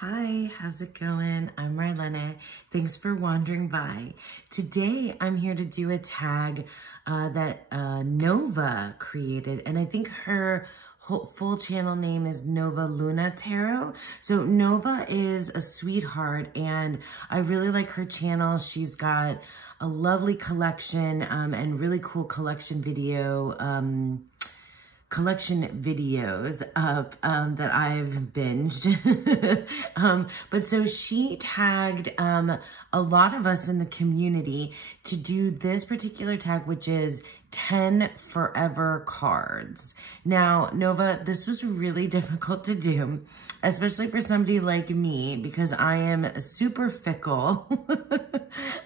Hi, how's it going? I'm Marlene. Thanks for wandering by. Today, I'm here to do a tag that Nova created, and I think her full channel name is Nova Luna Tarot. So Nova is a sweetheart, and I really like her channel. She's got a lovely collection and really cool collection videos up that I've binged. But so she tagged a lot of us in the community to do this particular tag, which is 10 forever cards. Now, Nova, this was really difficult to do, especially for somebody like me, because I am super fickle.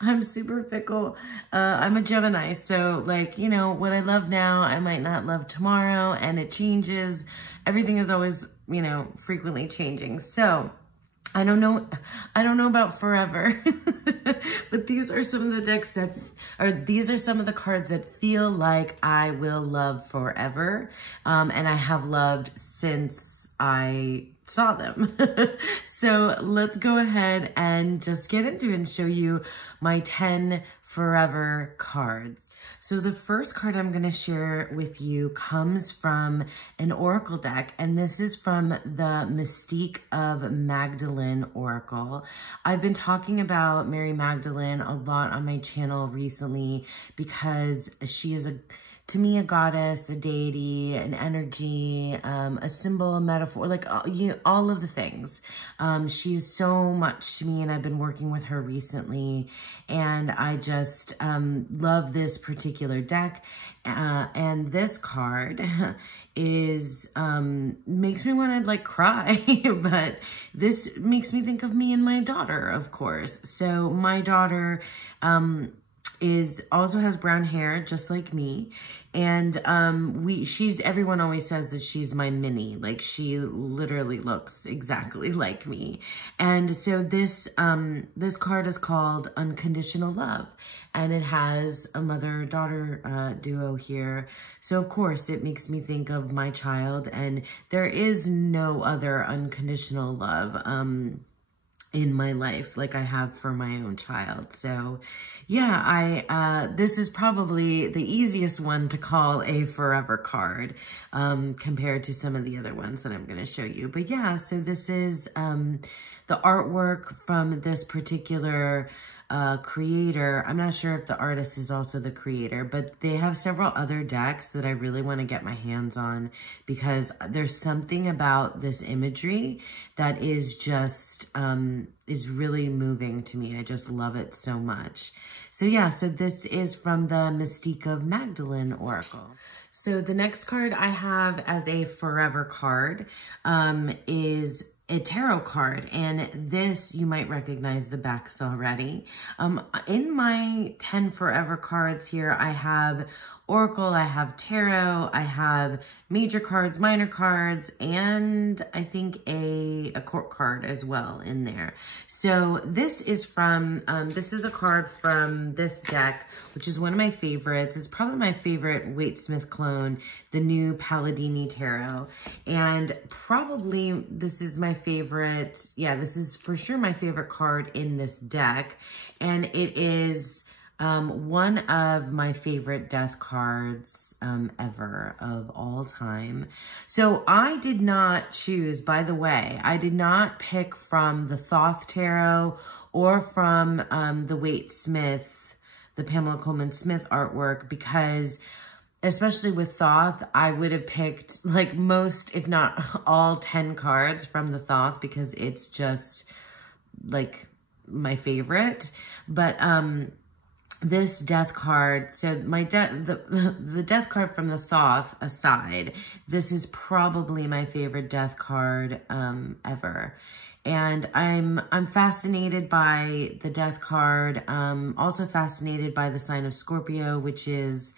I'm super fickle. I'm a Gemini, so like, you know, what I love now, I might not love tomorrow, and it changes. Everything is always, you know, frequently changing. So I don't know about forever, but these are some of the decks these are some of the cards that feel like I will love forever. And I have loved since I saw them. So let's go ahead and just get into it and show you my 10 forever cards. So the first card I'm going to share with you comes from an oracle deck, and this is from the Mystique of Magdalene Oracle. I've been talking about Mary Magdalene a lot on my channel recently because she is to me, a goddess, a deity, an energy, a symbol, a metaphor, like all of the things. She's so much to me, and I've been working with her recently, and I just love this particular deck. And this card is makes me want to like cry, but this makes me think of me and my daughter, of course. So my daughter also has brown hair, just like me. And everyone always says that she's my mini, like she literally looks exactly like me. And so this card is called Unconditional Love, and it has a mother-daughter duo here. So of course it makes me think of my child, and there is no other unconditional love in my life like I have for my own child. So yeah, this is probably the easiest one to call a forever card compared to some of the other ones that I'm going to show you. But yeah, so this is the artwork from this particular creator. I'm not sure if the artist is also the creator, but they have several other decks that I really want to get my hands on because there's something about this imagery that is just, is really moving to me. I just love it so much. So yeah, so this is from the Mystique of Magdalene Oracle. So the next card I have as a forever card is a tarot card, and this, you might recognize the backs already. In my 10 forever cards here, I have Oracle, I have Tarot, I have major cards, minor cards, and I think a court card as well in there. So this is from, this is a card from this deck, which is one of my favorites. It's probably my favorite Waite-Smith clone, the new Palladini Tarot. And probably this is my favorite, yeah, this is for sure my favorite card in this deck. And it is one of my favorite death cards ever of all time. So I did not choose, by the way, I did not pick from the Thoth Tarot or from the Waite-Smith, the Pamela Coleman Smith artwork, because especially with Thoth, I would have picked like most, if not all 10 cards from the Thoth because it's just like my favorite. But this death card, so the death card from the Thoth aside, this is probably my favorite death card ever. And I'm fascinated by the death card, also fascinated by the sign of Scorpio, which is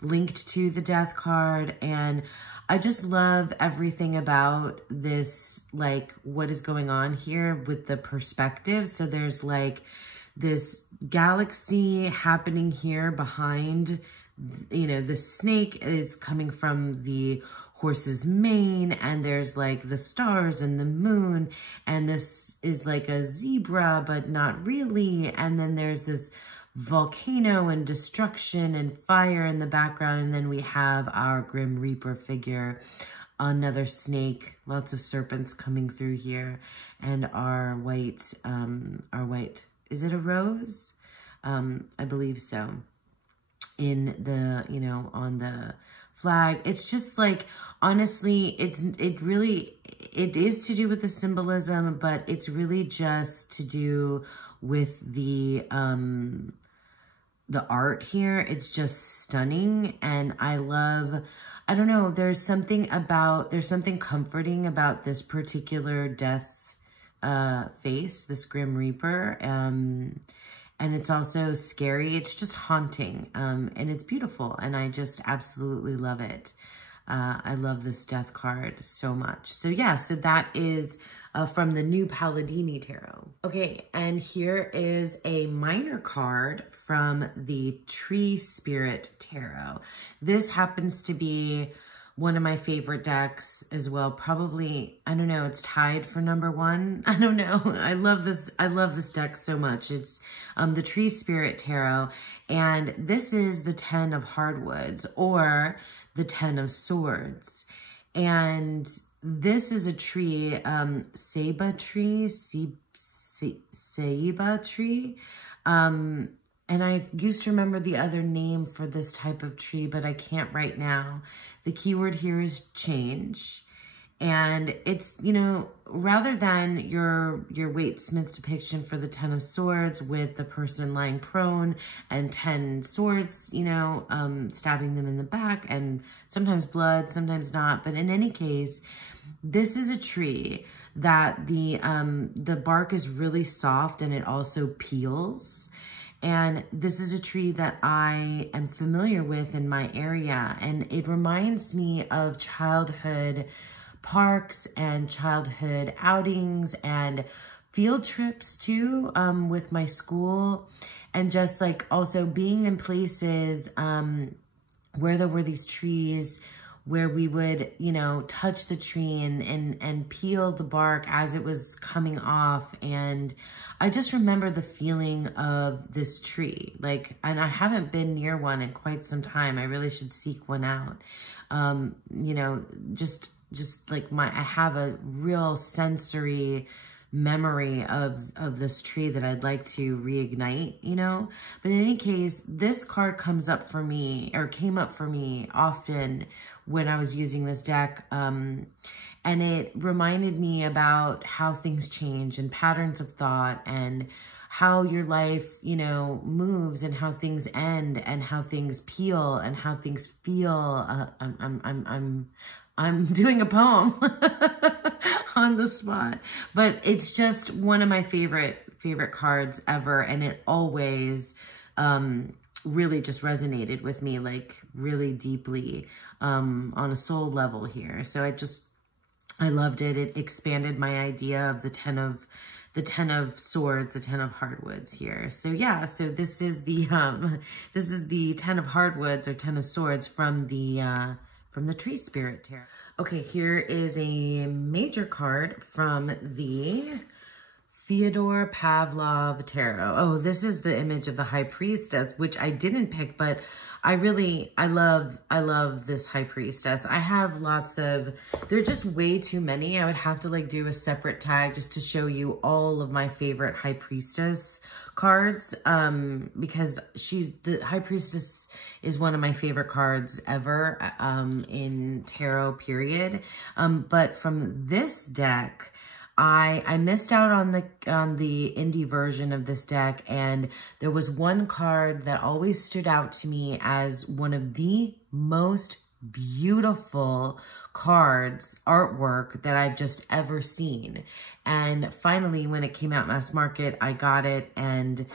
linked to the death card. And I just love everything about this, like what is going on here with the perspective. So there's like this galaxy happening here behind, you know, the snake is coming from the horse's mane, and there's like the stars and the moon, and this is like a zebra, but not really. And then there's this volcano and destruction and fire in the background. And then we have our Grim Reaper figure, another snake, lots of serpents coming through here, and our white, is it a rose? I believe so. In the, you know, on the flag. It's just like, honestly, it is to do with the symbolism, but it's really just to do with the art here. It's just stunning. And I don't know, there's something comforting about this particular death face, this Grim Reaper. And it's also scary. It's just haunting, and it's beautiful, and I just absolutely love it. I love this death card so much. So yeah, so that is from the new Palladini Tarot. Okay, and here is a minor card from the Tree Spirit Tarot. This happens to be one of my favorite decks as well. Probably, I don't know, it's tied for #1. I don't know. I love this deck so much. It's the Tree Spirit Tarot, and this is the 10 of Hardwoods, or the 10 of Swords. And this is a tree, Ceiba tree. And I used to remember the other name for this type of tree, but I can't right now. The keyword here is change. And it's, you know, rather than your Waite Smith depiction for the 10 of Swords with the person lying prone and 10 swords, you know, stabbing them in the back, and sometimes blood, sometimes not. But in any case, this is a tree that the bark is really soft, and it also peels. And this is a tree that I am familiar with in my area, and it reminds me of childhood parks and childhood outings and field trips too, with my school, and just like also being in places where there were these trees, where we would, you know, touch the tree and peel the bark as it was coming off. And I just remember the feeling of this tree. Like, and I haven't been near one in quite some time. I really should seek one out. You know, just like I have a real sensory memory of this tree that I'd like to reignite, you know. But in any case, this card comes up for me, or came up for me often when I was using this deck, and it reminded me about how things change and patterns of thought, and how your life, you know, moves, and how things end, and how things peel, and how things feel. I'm doing a poem on the spot, but it's just one of my favorite cards ever, and it always really just resonated with me, like really deeply, on a soul level here. So I loved it. It expanded my idea of the 10 of Swords, the 10 of Hardwoods here. So yeah, so this is the 10 of Hardwoods, or 10 of Swords, from the Tree Spirit Tarot. Okay, here is a major card from the Fyodor Pavlov Tarot. Oh, this is the image of the High Priestess, which I didn't pick, but I love this High Priestess. I have lots of, there are just way too many. I would have to like do a separate tag just to show you all of my favorite High Priestess cards, because the High Priestess is one of my favorite cards ever, in tarot, period. But from this deck, I missed out on the indie version of this deck, and there was one card that always stood out to me as one of the most beautiful cards, artwork, that I've just ever seen. And finally, when it came out mass market, I got it, and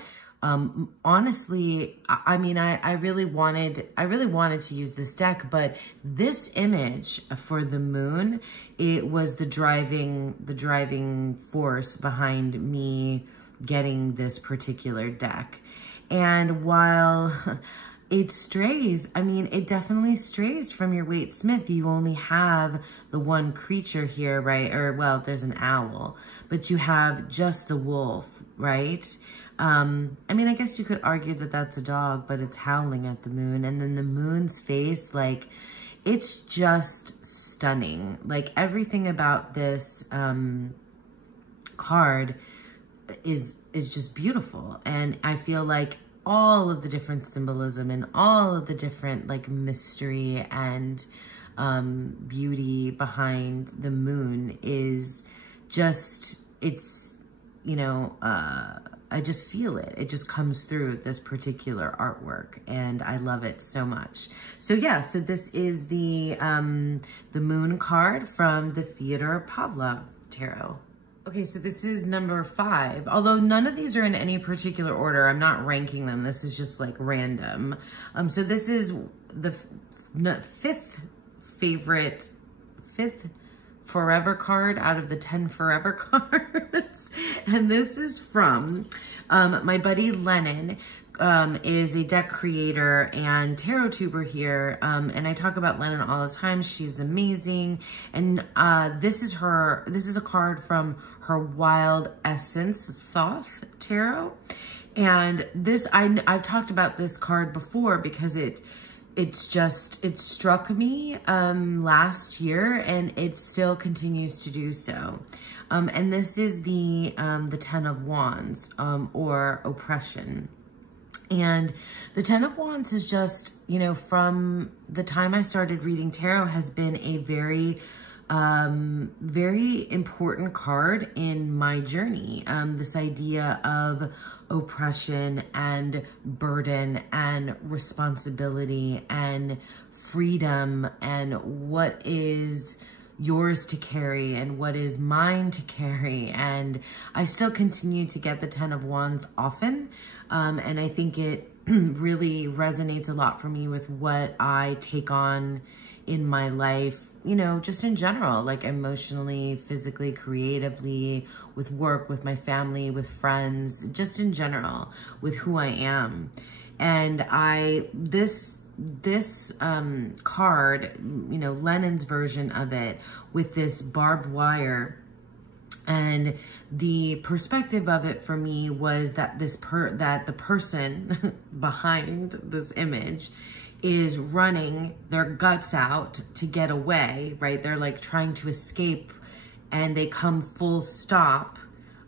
honestly, I mean, I really wanted to use this deck, but this image for the moon, it was the driving force behind me getting this particular deck. And while it strays. I mean, it definitely strays from your Waite Smith. You only have the one creature here, right? Or, well, there's an owl, but you have just the wolf, right? I mean, I guess you could argue that that's a dog, but it's howling at the moon. And then the moon's face, like, it's just stunning. Like, everything about this card is just beautiful. And I feel like all of the different symbolism and all of the different, like, mystery and beauty behind the moon is just, it's, you know, I just feel it. It just comes through this particular artwork, and I love it so much. So yeah, so this is the moon card from the Theodore Pavlov Tarot. Okay, so this is number 5. Although none of these are in any particular order, I'm not ranking them. This is just like random. So this is the fifth forever card out of the 10 forever cards. And this is from my buddy Lennon, is a deck creator and tarot tuber here. And I talk about Lennon all the time. She's amazing. And this is a card from her Wild Essence Thoth Tarot. And this, I've talked about this card before because it struck me last year, and it still continues to do so. And this is the 10 of Wands, or oppression. And the 10 of Wands is just, you know, from the time I started reading tarot, has been a very very important card in my journey. This idea of oppression and burden and responsibility and freedom and what is yours to carry and what is mine to carry. And I still continue to get the 10 of Wands often. And I think it really resonates a lot for me with what I take on in my life, you know, just in general, like emotionally, physically, creatively, with work, with my family, with friends, just in general, with who I am. And this card, you know, Lennon's version of it with this barbed wire, and the perspective of it for me was that that the person behind this image is running their guts out to get away, right? They're like trying to escape, and they come full stop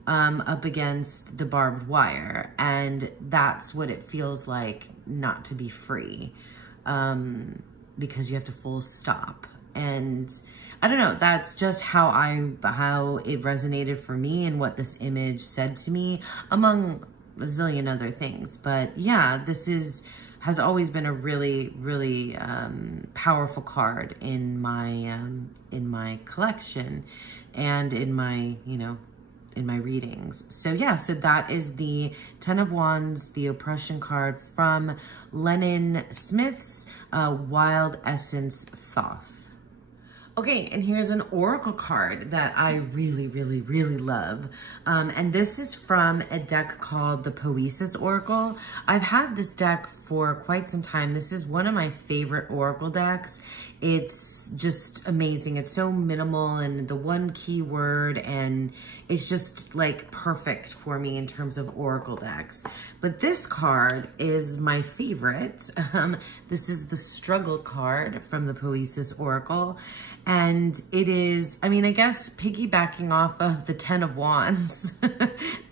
up against the barbed wire. And that's what it feels like not to be free, because you have to full stop. And I don't know, that's just how it resonated for me and what this image said to me, among a zillion other things. But yeah, this has always been a really, really powerful card in my collection and in my, you know, in my readings. So yeah, so that is the 10 of Wands, the oppression card from Lennon Smith's Wild Essence Thoth. Okay, and here's an oracle card that I really, really, really love. And this is from a deck called the Poesis Oracle. I've had this deck for quite some time. This is one of my favorite oracle decks. It's just amazing. It's so minimal and the one key word, and it's just like perfect for me in terms of oracle decks. But this card is my favorite. This is the Struggle card from the Poesis Oracle. And it is, I mean, I guess piggybacking off of the 10 of Wands,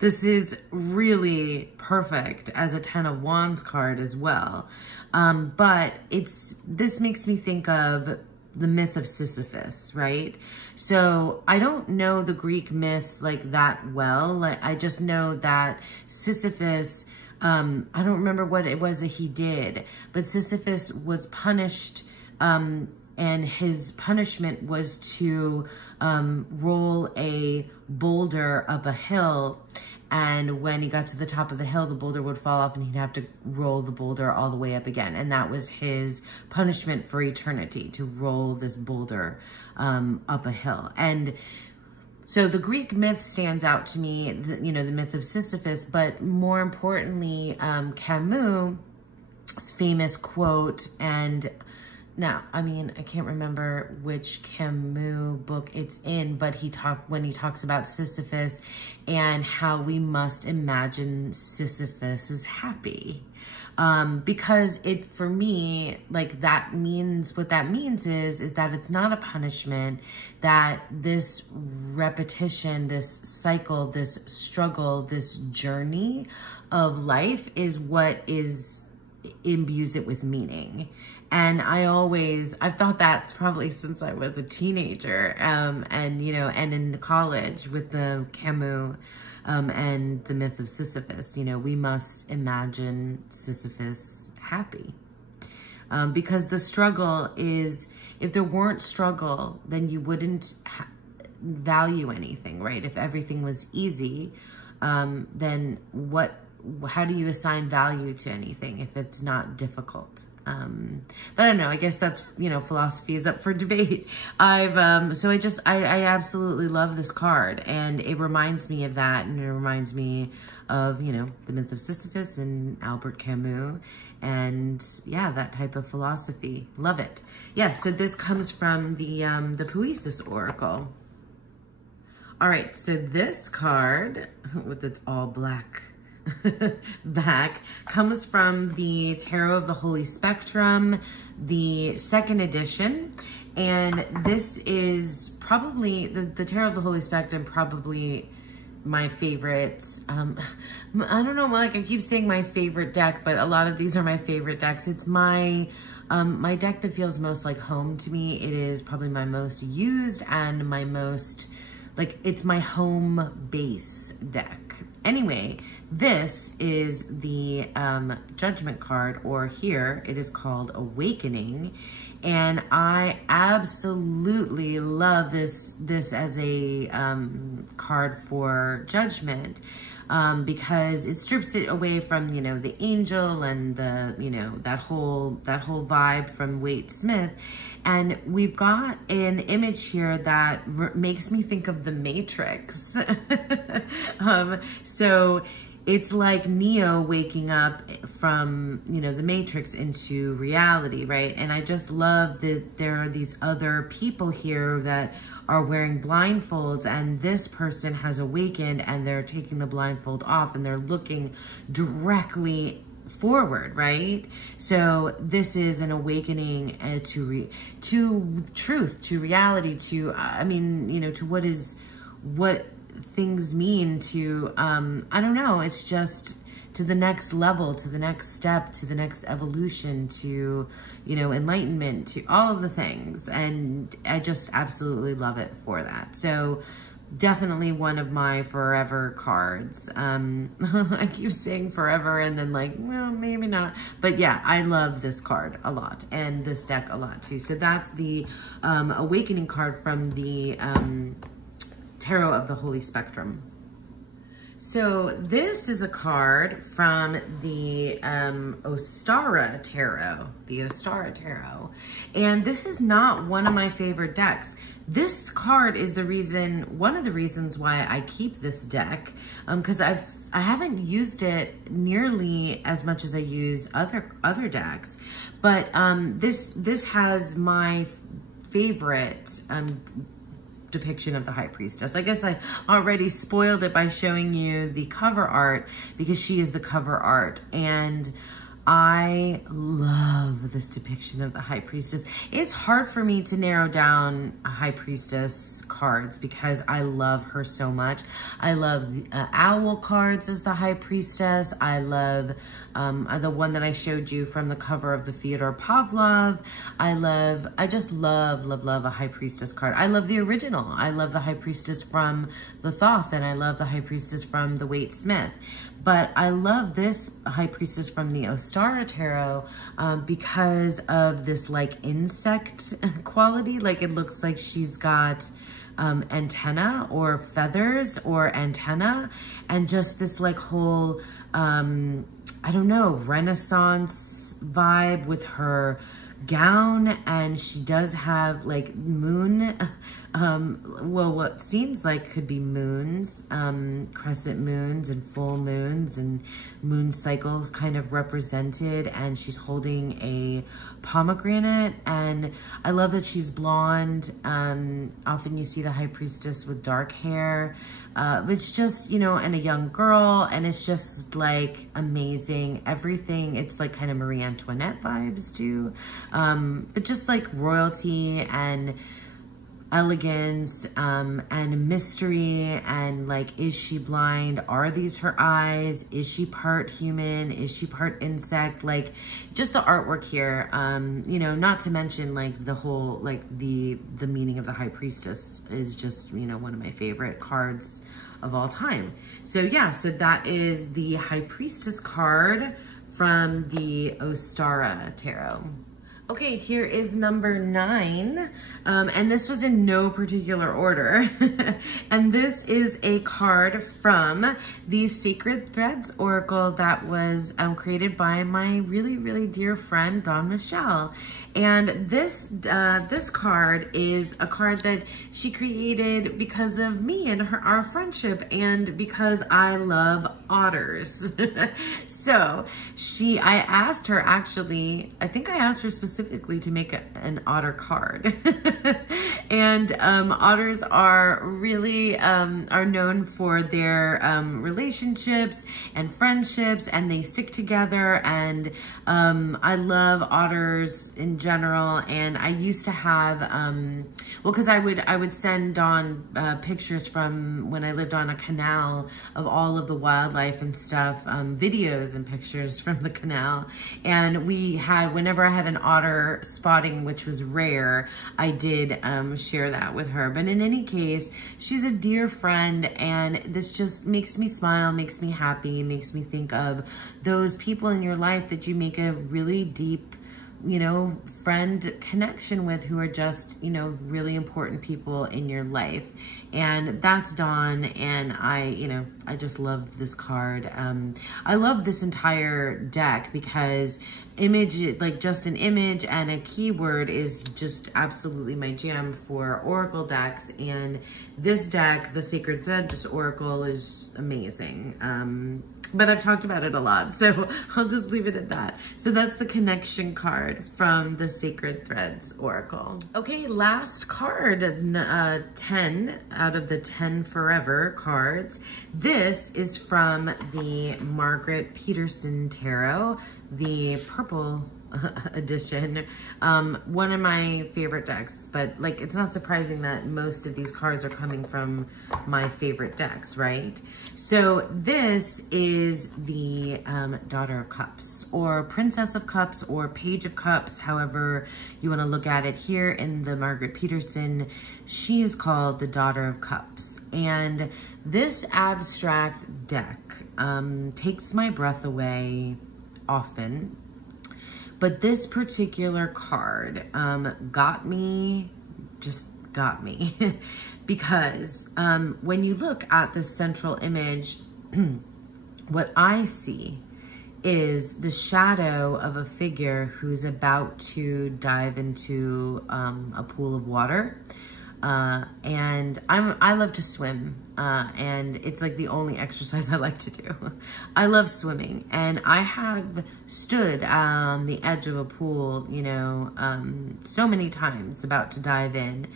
this is really perfect as a 10 of Wands card as well. But this makes me think of the myth of Sisyphus, right? So I don't know the Greek myth like that well. Like, I just know that Sisyphus, I don't remember what it was that he did, but Sisyphus was punished, and his punishment was to roll a boulder up a hill. And when he got to the top of the hill, the boulder would fall off and he'd have to roll the boulder all the way up again. And that was his punishment for eternity, to roll this boulder up a hill. And so the Greek myth stands out to me, you know, the myth of Sisyphus, but more importantly, Camus famous quote. And now, I mean, I can't remember which Camus book it's in, but when he talks about Sisyphus and how we must imagine Sisyphus is happy. Because for me, like what that means is that it's not a punishment, that this repetition, this cycle, this struggle, this journey of life is what imbues it with meaning. And I've thought that probably since I was a teenager, and in college with the Camus, and the myth of Sisyphus. We must imagine Sisyphus happy. Because the struggle is, if there weren't struggle, then you wouldn't value anything, right? If everything was easy, then how do you assign value to anything if it's not difficult? But I don't know, I guess that's, philosophy is up for debate. I absolutely love this card, and it reminds me of that, and it reminds me of, the myth of Sisyphus and Albert Camus, and yeah, that type of philosophy. Love it. Yeah, so this comes from the Poesis Oracle. All right, so this card, with its all black back, comes from the Tarot of the Holy Spectrum, the 2nd edition. And this is probably, the Tarot of the Holy Spectrum, probably my favorite. I don't know, like I keep saying my favorite deck, but a lot of these are my favorite decks. It's my deck that feels most like home to me. It is probably my most used and my most, it's my home base deck. Anyway, this is the Judgment card, or here it is called Awakening. And I absolutely love this as a card for Judgment, because it strips it away from, the angel and the, that whole vibe from Waite Smith. And we've got an image here that makes me think of the Matrix. So it's like Neo waking up from, the Matrix into reality, right? And I just love that there are these other people here that are wearing blindfolds, and this person has awakened and they're taking the blindfold off and they're looking directly forward, right? So this is an awakening to truth, to reality, to, to what things mean, to, I don't know, it's just to the next level, to the next step, to the next evolution, to, enlightenment, to all of the things. And I just absolutely love it for that. So definitely one of my forever cards. I keep saying forever and then well, maybe not. But yeah, I love this card a lot and this deck a lot too. So that's the Awakening card from the Tarot of the Holy Spectrum. So this is a card from the Ostara Tarot, and this is not one of my favorite decks. This card is one of the reasons why I keep this deck, because I haven't used it nearly as much as I use other decks, but this has my favorite depiction of the High Priestess. I guess I already spoiled it by showing you the cover art, because she is the cover art, and I love this depiction of the High Priestess. It's hard for me to narrow down High Priestess cards because I love her so much. I love owl cards as the High Priestess. I love the one that I showed you from the cover of the Fyodor Pavlov. I just love a High Priestess card. I love the original. I love the High Priestess from the Thoth, and I love the High Priestess from the Waite Smith. But I love this High Priestess from the Ostara Tarot because of this insect quality. It looks like she's got antenna or feathers or antenna, and just this whole, I don't know, Renaissance vibe with her gown. And she does have moon well, what seems like could be moons, crescent moons and full moons and moon cycles kind of represented. And she's holding a pomegranate. And I love that she's blonde. Often you see the high priestess with dark hair. It's just, you know, and a young girl. And it's just like amazing. Everything. It's like kind of Marie Antoinette vibes too. But just like royalty and elegance, and mystery, and like, is she blind? Are these her eyes? Is she part human? Is she part insect? Like, just the artwork here, you know, not to mention like the whole, like the meaning of the high priestess is just, you know, one of my favorite cards of all time. So yeah, so that is the high priestess card from the Ostara Tarot. Okay, here is number 9, and this was in no particular order. And this is a card from the Sacred Threads Oracle that was created by my really, really dear friend, Dawn Michelle. And this card is a card that she created because of me and our friendship, and because I love otters. So I asked her, actually, I think I asked her specifically to make an otter card. And otters are really, are known for their relationships and friendships, and they stick together. And I love otters in general. And I used to have, well, because I would send Dawn pictures from when I lived on a canal of all of the wildlife and stuff, videos and pictures from the canal. And we had, whenever I had an otter spotting, which was rare, I did share that with her. But in any case, she's a dear friend, and this just makes me smile, makes me happy, makes me think of those people in your life that you make a really deep, you know, friend connection with, who are just, you know, really important people in your life. And that's Dawn. And I just love this card. I love this entire deck because image, like just an image and a keyword, is just absolutely my jam for oracle decks. And this deck, the Sacred Threads Oracle, is amazing. But I've talked about it a lot, so I'll just leave it at that. So that's the connection card from the Sacred Threads Oracle. Okay, last card, 10 out of the 10 Forever cards. This is from the Margaret Peterson Tarot, the purple edition. One of my favorite decks, but like, it's not surprising that most of these cards are coming from my favorite decks, right? So this is the Daughter of Cups, or Princess of Cups, or Page of Cups, however you want to look at it. Here in the Margaret Peterson, she is called the Daughter of Cups. And this abstract deck takes my breath away often. But this particular card got me, because when you look at the central image, what I see is the shadow of a figure who's about to dive into a pool of water. And I love to swim, and it's like the only exercise I like to do. I love swimming, and I have stood on the edge of a pool, you know, so many times about to dive in,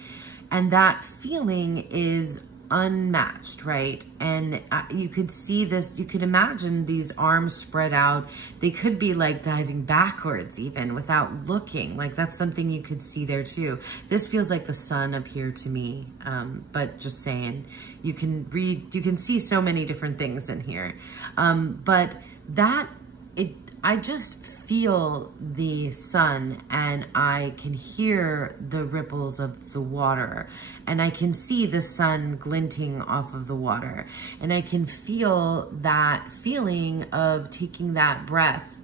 and that feeling is unmatched, right? And you could see this, you could imagine these arms spread out. They could be like diving backwards even without looking. Like, that's something you could see there too. This feels like the sun up here to me, but just saying, you can see so many different things in here. But I just feel the sun, and I can hear the ripples of the water, and I can see the sun glinting off of the water, and I can feel that feeling of taking that breath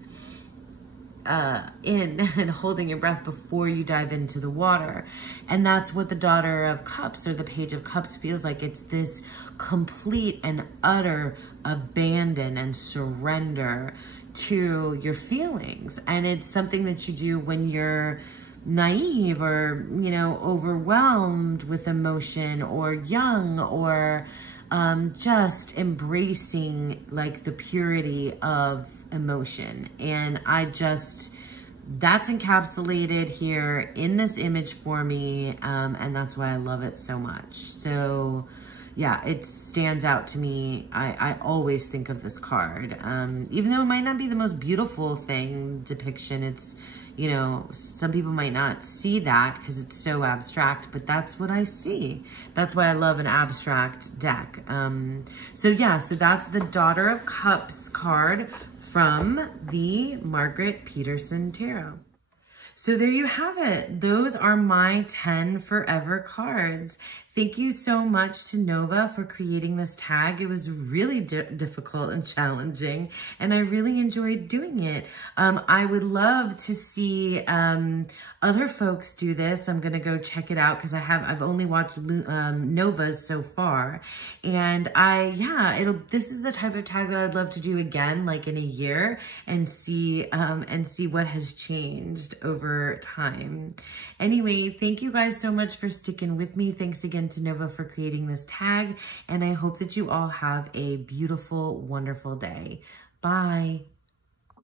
in and holding your breath before you dive into the water. And that's what the Daughter of Cups, or the Page of Cups, feels like. It's this complete and utter abandon and surrender to your feelings. And it's something that you do when you're naive or, you know, overwhelmed with emotion, or young, or just embracing like the purity of emotion. And that's encapsulated here in this image for me, and that's why I love it so much. So yeah, it stands out to me. I always think of this card, even though it might not be the most beautiful depiction. It's, you know, some people might not see that because it's so abstract, but that's what I see. That's why I love an abstract deck. So yeah, so that's the Daughter of Cups card from the Margaret Peterson Tarot. So there you have it. Those are my 10 forever cards. Thank you so much to Nova for creating this tag. It was really difficult and challenging, and I really enjoyed doing it. I would love to see other folks do this. I'm gonna go check it out because I've only watched Nova's so far, and this is the type of tag that I'd love to do again, like in a year, and see what has changed over time. Anyway, thank you guys so much for sticking with me. Thanks again to Nova for creating this tag, and I hope that you all have a beautiful, wonderful day. Bye.